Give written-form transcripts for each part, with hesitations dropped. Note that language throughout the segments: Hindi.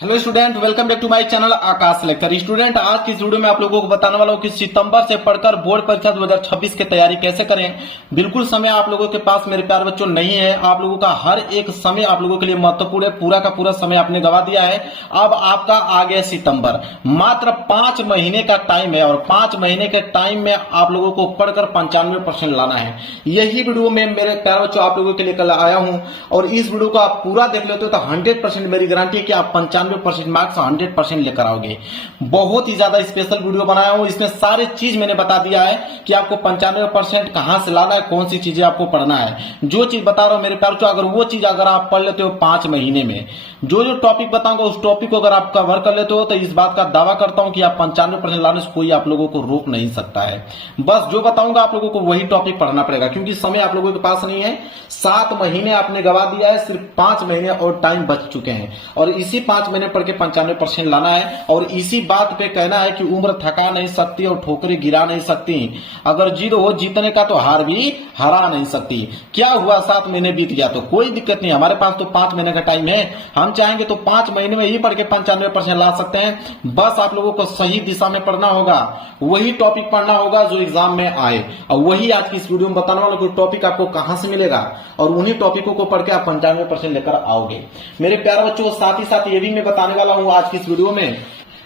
Hello student, welcome back to my channel Aakash lecture. Student, आज की इस वीडियो में आप लोगों को बताने वाला हूं कि सितंबर से पढ़कर बोर्ड परीक्षा 2026 की तैयारी कैसे करें। बिल्कुल समय आप लोगों के पास मेरे प्यारे बच्चों नहीं है। आप लोगों का हर एक समय आप लोगों के लिए महत्वपूर्ण है। पूरा का पूरा समय आपने गवा दिया है। अब आपका आ गया सितंबर, मात्र 5 महीने का टाइम है और 5 महीने के टाइम में आप लोगों को पढ़कर 95% लाना है। यही वीडियो में मेरे प्यारे बच्चों आप लोगों के लिए कल आया हूं और इस वीडियो को आप पूरा देख लेते हो तो 100% मेरी गारंटी है कि आप 95% मार्क्स 100% लेकर आओगे। बहुत ही ज्यादा स्पेशल वीडियो बनाया हूं, इसमें सारे चीज मैंने बता दिया है कि आपको 95% कहां से लाना है, कौन सी चीजें आपको पढ़ना है। जो चीज बता रहा हूं मेरे प्यारे बच्चों, अगर वो चीज अगर आप पढ़ लेते हो 5 महीने में, जो जो टॉपिक बताऊंगा उस टॉपिक को अगर आप कवर कर लेते हो तो इस बात का दावा करता हूं कि आप 95% लाने से कोई आप लोगों को रोक नहीं सकता है। बस जो बताऊंगा आप लोगों को वही टॉपिक पढ़ना पड़ेगा, क्योंकि समय आप लोगों के पास नहीं है। 7 महीने आपने गवा दिया है, सिर्फ 5 महीने और टाइम बच चुके हैं और इसी 5 महीने पढ़ के 95% लाना है। और इसी बात पे कहना है कि उम्र थका नहीं सकती और ठोकरें गिरा नहीं सकती। अगर जिद हो जीतने का तो हार भी हरा नहीं सकती। क्या हुआ, 7 महीने बीत गया तो कोई दिक्कत नहीं, हमारे पास तो 5 महीने का टाइम है। हम चाहेंगे तो 5 महीने में ही पढ़ के 95% ला सकते हैं। बस आप लोगों को सही दिशा में पढ़ना होगा, वही टॉपिक पढ़ना होगा जो एग्जाम में आए। और वही आज की इस वीडियो में बताने वाला हूं, टॉपिक आपको कहां से मिलेगा और उन्हीं टॉपिकों को पढ़ के आप 95% लेकर आओगे। मेरे प्यारे बच्चों, साथ ही साथ ये भी मैं बताने वाला हूं आज की इस वीडियो में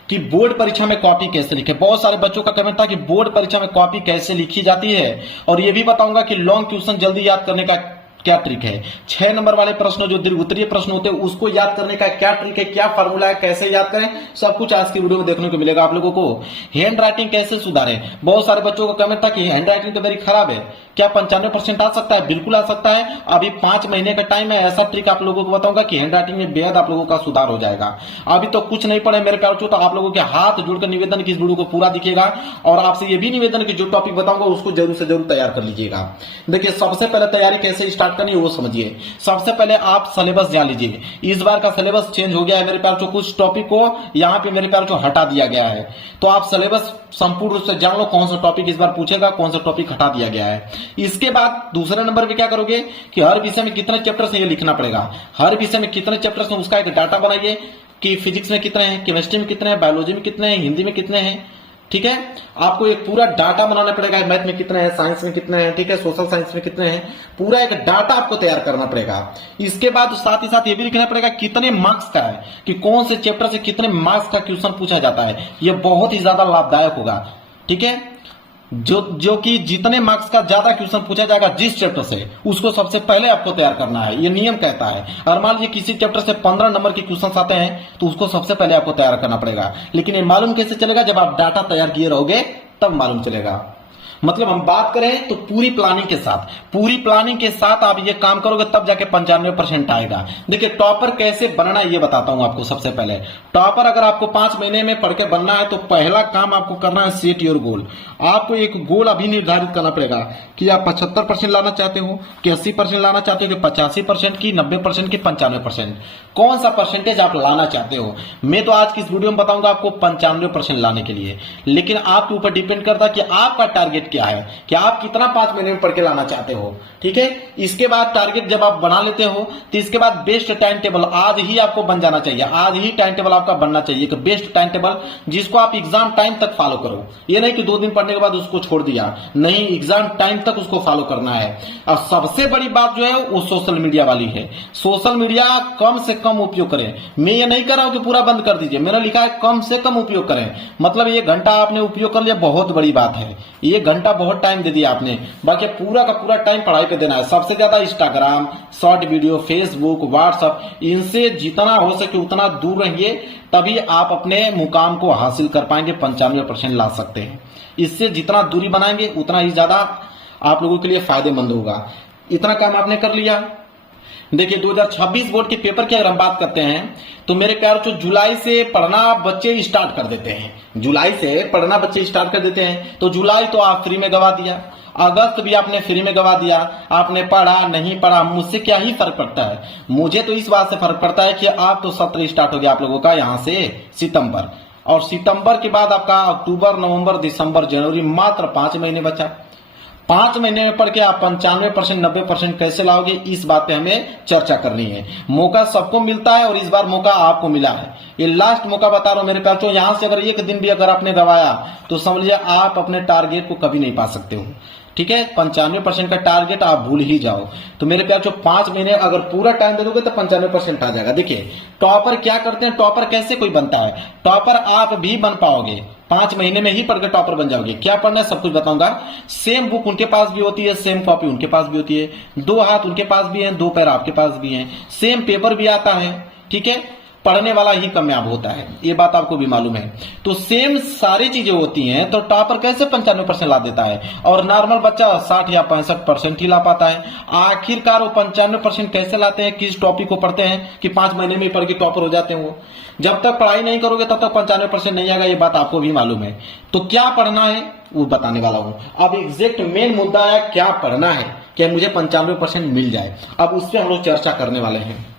कि बोर्ड परीक्षा में कॉपी कैसे लिखे। बहुत सारे बच्चों का कमेंट था कि बोर्ड परीक्षा में कॉपी कैसे लिखी जाती है, और ये भी बताऊंगा कि लॉन्ग क्वेश्चन जल्दी याद करने का क्या ट्रिक है। 6 नंबर वाले प्रश्न जो दीर्घ उत्तरीय प्रश्न होते हैं उसको याद करने का क्या ट्रिक है, क्या फॉर्मूला है, कैसे याद करें, सब कुछ आज की वीडियो में देखने को मिलेगा आप लोगों को। हैंड राइटिंग कैसे सुधारें, बहुत सारे बच्चों का कमेंट था कि हैंड राइटिंग तो मेरी खराब है, क्या 95% आ सकता है? बिल्कुल आ सकता है। अभी 5 महीने का टाइम है, ऐसा ट्रिक आप लोगों को बताऊंगा कि हैंड राइटिंग में बेहद आप लोगों का सुधार हो जाएगा। अभी तो कुछ नहीं पढ़े मेरे प्यारे, तो आप लोगों के हाथ जोड़कर निवेदन की इस वीडियो को पूरा दिखेगा और आपसे ये भी निवेदन कि जो टॉपिक बताऊंगा उसको जरूर से जरूर तैयार कर लीजिएगा। देखिए, सबसे पहले तैयारी कैसे स्टार्ट करनी है वो समझिए। सबसे पहले आप सिलेबस जान लीजिए। इस बार का सिलेबस चेंज हो गया है मेरे प्यारे, कुछ टॉपिक को यहाँ पे मेरे प्यारे हटा दिया गया है, तो आप सिलेबस संपूर्ण रूप से जान लो कौन सा टॉपिक इस बार पूछेगा, कौन सा टॉपिक हटा दिया गया है। इसके बाद दूसरे नंबर पे क्या करोगे कि हर विषय में कितने चैप्टर ये लिखना पड़ेगा। हर विषय में कितने चैप्टर उसका एक डाटा बनाइए कि फिजिक्स में कितने हैं, केमिस्ट्री में कितने हैं, बायोलॉजी में कितने हैं, हिंदी में कितने हैं। ठीक है, आपको एक पूरा डाटा बनाना पड़ेगा, मैथ में कितने हैं, साइंस में कितने हैं, ठीक है, सोशल साइंस में कितने हैं, पूरा एक डाटा आपको तैयार करना पड़ेगा। इसके बाद साथ ही साथ ये भी लिखना पड़ेगा कितने मार्क्स का है, कि कौन से चैप्टर से कितने मार्क्स का क्वेश्चन पूछा जाता है। यह बहुत ही ज्यादा लाभदायक होगा। ठीक है, जो कि जितने मार्क्स का ज्यादा क्वेश्चन पूछा जाएगा जिस चैप्टर से, उसको सबसे पहले आपको तैयार करना है, ये नियम कहता है। और मान लीजिए किसी चैप्टर से 15 नंबर के क्वेश्चन आते हैं तो उसको सबसे पहले आपको तैयार करना पड़ेगा। लेकिन ये मालूम कैसे चलेगा, जब आप डाटा तैयार किए रहोगे तब मालूम चलेगा। मतलब हम बात करें तो पूरी प्लानिंग के साथ आप ये काम करोगे तब जाके 95% आएगा। देखिए, टॉपर कैसे बनना है ये बताता हूं आपको। सबसे पहले टॉपर अगर आपको 5 महीने में पढ़ के बनना है तो पहला काम आपको करना है सेट योर गोल। आपको एक गोल अभी निर्धारित करना पड़ेगा कि आप 75% लाना चाहते हो, कि 80% लाना चाहते हो, कि 85%, की 90%, की 95%, कौन सा परसेंटेज आप लाना चाहते हो। मैं तो आज की इस वीडियो में बताऊंगा आपको 95% लाने के लिए, लेकिन आपके ऊपर डिपेंड करता है कि आपका टारगेट क्या है, कि आप कितना 5 महीने में पढ़ के लाना चाहते हो। ठीक है, इसके बाद टारगेट जब आप बना लेते हो तो इसके बाद बेस्ट टाइम टेबल आज ही आपको बन जाना चाहिए। आज ही टाइम टेबल आपका बनना चाहिए कि बेस्ट टाइम टेबल जिसको आप एग्जाम टाइम तक फॉलो करो। ये नहीं कि 2 दिन पढ़ने के बाद उसको छोड़ दिया, नहीं, एग्जाम टाइम तक उसको फॉलो करना है। और सबसे बड़ी बात जो है वो सोशल मीडिया वाली है। सोशल मीडिया कम से कम उपयोग करें। मैं ये नहीं कर रहा हूं कि पूरा बंद कर दीजिए, मैंने लिखा है कम से कम उपयोग करें। मतलब 1 घंटा आपने उपयोग कर लिया, बहुत बड़ी बात है। 1 घंटा बहुत टाइम दे दिया आपने, बाकी पूरा का पूरा टाइम पढ़ाई पे देना है। सबसे ज्यादा Instagram, short video, Facebook, WhatsApp, इनसे जितना हो सके उतना दूर रहिए, तभी आप अपने मुकाम को हासिल कर पाएंगे, 95% ला सकते हैं। इससे जितना दूरी बनाएंगे उतना ही ज्यादा आप लोगों के लिए फायदेमंद होगा। इतना काम आपने कर लिया। देखिए, 2026 बोर्ड के पेपर की अगर हम बात करते हैं तो मेरे प्यार जो जुलाई से पढ़ना बच्चे स्टार्ट कर देते हैं, जुलाई से पढ़ना बच्चे स्टार्ट कर देते हैं, तो जुलाई तो आप फ्री में गवा दिया, अगस्त भी आपने फ्री में गवा दिया। आपने पढ़ा नहीं पढ़ा मुझसे क्या ही फर्क पड़ता है, मुझे तो इस बात से फर्क पड़ता है कि आप तो सत्र स्टार्ट हो गया आप लोगों का यहां से सितंबर, और सितंबर के बाद आपका अक्टूबर, नवंबर, दिसंबर, जनवरी, मात्र 5 महीने बचा। 5 महीने में पढ़ के आप 95% 90% कैसे लाओगे, इस बात पे हमें चर्चा करनी है। मौका सबको मिलता है और इस बार मौका आपको मिला है, ये लास्ट मौका बता रहा हूं मेरे प्यार। तो यहां से अगर एक दिन भी अगर आपने गवाया तो समझिए आप अपने टारगेट को कभी नहीं पा सकते हो, ठीक है। 95% का टारगेट आप भूल ही जाओ। तो मेरे प्यार, जो 5 महीने अगर पूरा टाइम दे दोगे तो 95% आ जाएगा। देखिए टॉपर क्या करते हैं, टॉपर कैसे कोई बनता है, टॉपर आप भी बन पाओगे, 5 महीने में ही पढ़ के टॉपर बन जाओगे। क्या पढ़ना है सब कुछ बताऊंगा। सेम बुक उनके पास भी होती है, सेम कॉपी उनके पास भी होती है, 2 हाथ उनके पास भी हैं, 2 पैर आपके पास भी हैं, सेम पेपर भी आता है, ठीक है। पढ़ने वाला ही कामयाब होता है, ये बात आपको भी मालूम है। तो सेम सारी चीजें होती हैं, तो टॉपर कैसे 95% ला देता है और नॉर्मल बच्चा 60 या 65% ही ला पाता है। आखिरकार वो 95% कैसे लाते हैं, किस टॉपिक को पढ़ते हैं कि 5 महीने में पढ़ के टॉपर हो जाते हैं वो। जब तक पढ़ाई नहीं करोगे तब तक 95% नहीं आएगा, ये बात आपको भी मालूम है। तो क्या पढ़ना है वो बताने वाला हूं। अब एग्जैक्ट मेन मुद्दा है क्या पढ़ना है कि मुझे 95% मिल जाए, अब उस पर हम लोग चर्चा करने वाले हैं।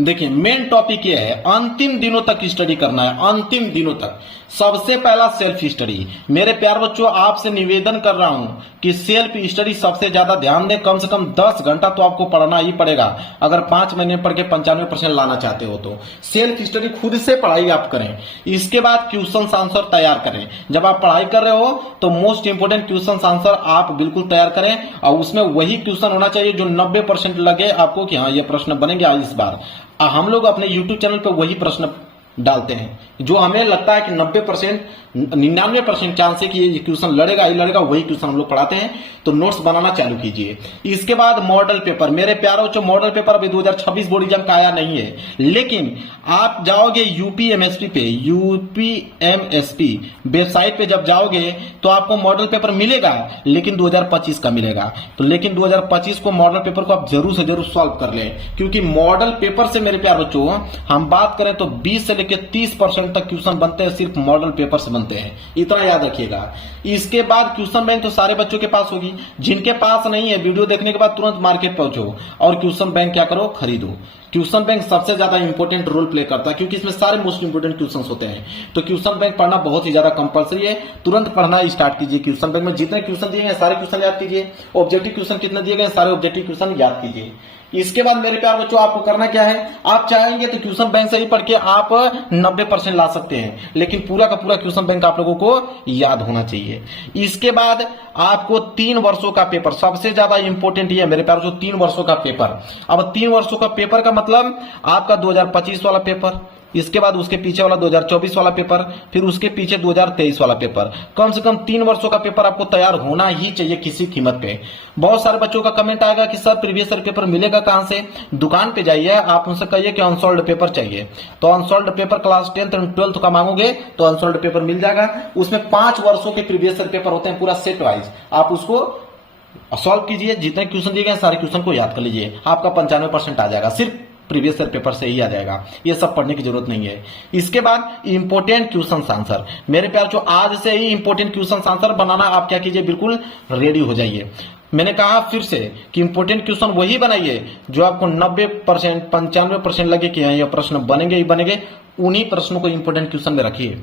देखिए मेन टॉपिक ये है, अंतिम दिनों तक स्टडी करना है, अंतिम दिनों तक। सबसे पहला सेल्फ स्टडी। मेरे प्यार बच्चों, आपसे निवेदन कर रहा हूं कि सेल्फ स्टडी सबसे ज्यादा ध्यान दें, कम से कम 10 घंटा तो आपको पढ़ना ही पड़ेगा अगर 5 महीने पढ़ के 95% लाना चाहते हो तो। सेल्फ स्टडी खुद से पढ़ाई आप करें, इसके बाद क्वेश्चन आंसर तैयार करें। जब आप पढ़ाई कर रहे हो तो मोस्ट इंपोर्टेंट क्वेश्चन आंसर आप बिल्कुल तैयार करें और उसमें वही क्वेश्चन होना चाहिए जो 90% लगे आपको कि हाँ ये प्रश्न बनेंगे इस बार। हम लोग अपने YouTube चैनल पर वही प्रश्न डालते हैं जो हमें लगता है कि 90% 99% चांस है कि ये क्वेश्चन लड़ेगा ही लड़ेगा, वही क्वेश्चन हम लोग पढ़ाते हैं। तो नोट्स बनाना चालू कीजिए। इसके बाद मॉडल पेपर। मेरे प्यारों, जो मॉडल पेपर अभी 2026 बोर्ड एग्जाम का आया नहीं है, लेकिन आप जाओगे यूपीएमएसपी पे, यूपीएमएसपी वेबसाइट पे जब जाओगे तो आपको मॉडल पेपर मिलेगा, लेकिन 2025 का मिलेगा। तो लेकिन 2025 को मॉडल पेपर को आप जरूर से जरूर सॉल्व कर लें, क्योंकि मॉडल पेपर से मेरे प्यार बच्चों हम बात करें तो 20 से लेकर 30% तक क्वेश्चन बनते हैं, सिर्फ मॉडल पेपर से बनते हैं, इतना याद रखिएगा। इसके बाद क्वेश्चन बैंक तो सारे बच्चों के पास होगी, जिनके पास नहीं है वीडियो देखने के बाद तुरंत मार्केट पहुंचो और क्वेश्चन बैंक क्या करो, खरीदो। क्वेश्चन बैंक सबसे ज्यादा इंपॉर्टेंट रोल प्ले करता है, क्योंकि इसमें सारे मोस्ट इंपोर्टेंट क्वेश्चंस होते हैं। तो क्वेश्चन बैंक पढ़ना बहुत ही ज्यादा कंपलसरी है, तुरंत पढ़ना स्टार्ट कीजिए। क्वेश्चन बैंक में जितने क्वेश्चन दिए गए सारे क्वेश्चन याद कीजिए, ऑब्जेक्टिव क्वेश्चन कितने दिए गए सारे ऑब्जेक्टिव क्वेश्चन याद कीजिए। इसके बाद मेरे प्यार बच्चों आपको करना क्या है, आप चाहेंगे तो क्वेश्चन बैंक से ही पढ़ के आप 90% ला सकते हैं, लेकिन पूरा का पूरा क्वेश्चन बैंक आप लोगों को याद होना चाहिए। इसके बाद आपको 3 वर्षों का पेपर, सबसे ज्यादा इंपॉर्टेंट ये मेरे प्यार बच्चों, 3 वर्षों का पेपर। अब 3 वर्षों का पेपर का मतलब आपका 2025 वाला पेपर, इसके बाद उसके पीछे वाला 2024 वाला पेपर, फिर उसके पीछे 2023 वाला पेपर। कम से कम 3 वर्षों का पेपर आपको तैयार होना ही चाहिए किसी कीमत पे। बहुत सारे बच्चों का कमेंट आएगा कि सर प्रीवियस ईयर पेपर मिलेगा कहां से। दुकान पे जाइए, आप उनसे कहिए कि अनसोल्ड पेपर चाहिए, तो अनसोल्ड पेपर क्लास 10th और 12th का मांगोगे तो अनसोल्ड पेपर मिल जाएगा। उसमें 5 वर्षों के प्रीवियस ईयर पेपर होते हैं, पूरा सेट वाइज। आप उसको सॉल्व कीजिए, जितने क्वेश्चन दिए गए सारे क्वेश्चन को याद कर लीजिए, आपका 95% आ जाएगा, सिर्फ प्रीवियस ईयर पेपर से ही आ जाएगा। ये सब पढ़ने की जरूरत नहीं है। इसके बाद इंपोर्टेंट क्वेश्चन आंसर, मेरे प्यार जो आज से ही इंपोर्टेंट क्वेश्चन आंसर बनाना आप क्या कीजिए, बिल्कुल रेडी हो जाइए। मैंने कहा फिर से कि इंपोर्टेंट क्वेश्चन वही बनाइए जो आपको 90% 95% लगे कि ये प्रश्न बनेंगे ही बनेंगे, उन्हीं प्रश्नों को इंपोर्टेंट क्वेश्चन में रखिए।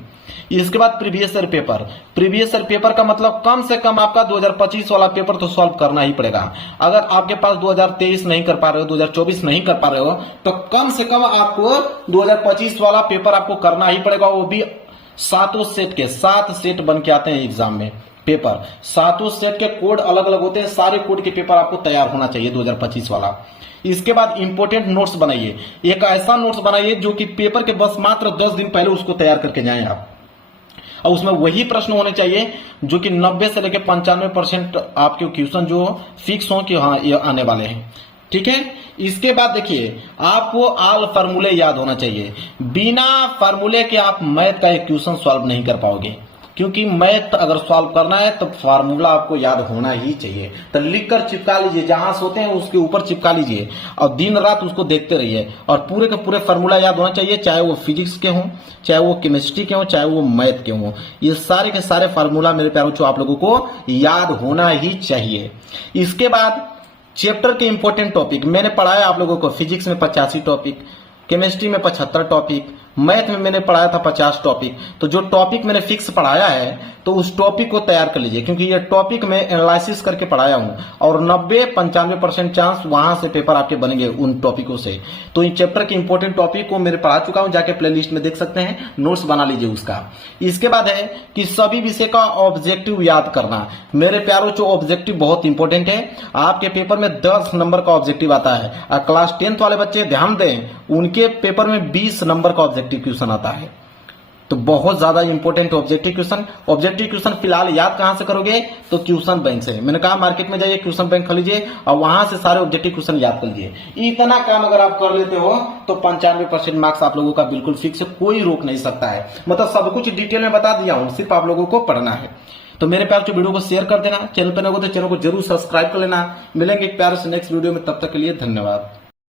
इसके बाद previous year paper. Previous year paper का मतलब कम से कम आपका 2025 वाला पेपर तो सॉल्व करना ही पड़ेगा। अगर आपके पास 2023 नहीं कर पा रहे हो, 2024 नहीं कर पा रहे हो, तो कम से कम आपको 2025 वाला पेपर आपको करना ही पड़ेगा। वो भी 7 सेट के 7 सेट बन के आते हैं एग्जाम में पेपर, 7 सेट के कोड अलग अलग होते हैं, सारे कोड के पेपर आपको तैयार होना चाहिए 2025 वाला। इसके बाद इंपोर्टेंट नोट्स बनाइए, एक ऐसा नोट्स बनाइए जो कि पेपर के बस मात्र 10 दिन पहले उसको तैयार करके जाएं आप, और उसमें वही प्रश्न होने चाहिए जो कि 90 से लेकर 95% आपके क्वेश्चन जो फिक्स हो कि हाँ ये आने वाले हैं, ठीक है। इसके बाद देखिए आपको ऑल फार्मूले याद होना चाहिए। बिना फार्मूले के आप मैथ का एक क्वेश्चन सॉल्व नहीं कर पाओगे, क्योंकि मैथ अगर सॉल्व करना है तो फार्मूला आपको याद होना ही चाहिए। तो लिखकर चिपका लीजिए, जहां सोते हैं उसके ऊपर चिपका लीजिए और दिन रात उसको देखते रहिए, और पूरे के पूरे फार्मूला याद होना चाहिए, चाहे वो फिजिक्स के हों, चाहे वो केमिस्ट्री के हों, चाहे वो मैथ के हों। ये सारे के सारे फार्मूला मेरे प्यारों को आप लोगों को याद होना ही चाहिए। इसके बाद चैप्टर के इंपॉर्टेंट टॉपिक मैंने पढ़ाया आप लोगों को। फिजिक्स में 85 टॉपिक, केमिस्ट्री में 75 टॉपिक, मैथ में मैंने पढ़ाया था 50 टॉपिक, तो जो टॉपिक मैंने फिक्स पढ़ाया है तो उस टॉपिक को तैयार कर लीजिए, क्योंकि ये टॉपिक मैं एनालिसिस करके पढ़ाया हूं और 90-95% चांस वहां से पेपर आपके बनेंगे उन टॉपिकों से। तो इन चैप्टर के इंपॉर्टेंट टॉपिक को मेरे पढ़ा चुका हूं, जाके प्लेलिस्ट में देख सकते हैं, नोट्स बना लीजिए उसका। इसके बाद है कि सभी विषय का ऑब्जेक्टिव याद करना। मेरे प्यारों, जो ऑब्जेक्टिव बहुत इंपॉर्टेंट है, आपके पेपर में 10 नंबर का ऑब्जेक्टिव आता है और क्लास 10th वाले बच्चे ध्यान दें, उनके पेपर में 20 नंबर का ऑब्जेक्टिव क्वेश्चन आता है। तो बहुत ज्यादा important objective question. Objective question फिलहाल याद कहां से करोगे, तो क्वेश्चन बैंक से। मैंने कहा मार्केट में जाइए, क्वेश्चन बैंक खरीदिए और वहां से सारे ऑब्जेक्टिव क्वेश्चन याद कर लीजिए। इतना काम अगर आप कर लेते हो तो 95% मार्क्स आप लोगों का बिल्कुल फिक्स है, कोई रोक नहीं सकता है। मतलब सब कुछ डिटेल में बता दिया हूं, सिर्फ आप लोगों को पढ़ना है। तो मेरे प्यार से वीडियो को शेयर कर देना, चैनल पर नहीं हो तो चैनल को जरूर सब्सक्राइब कर लेना। मिलेंगे एक प्यार से नेक्स्ट वीडियो में, तब तक के लिए धन्यवाद।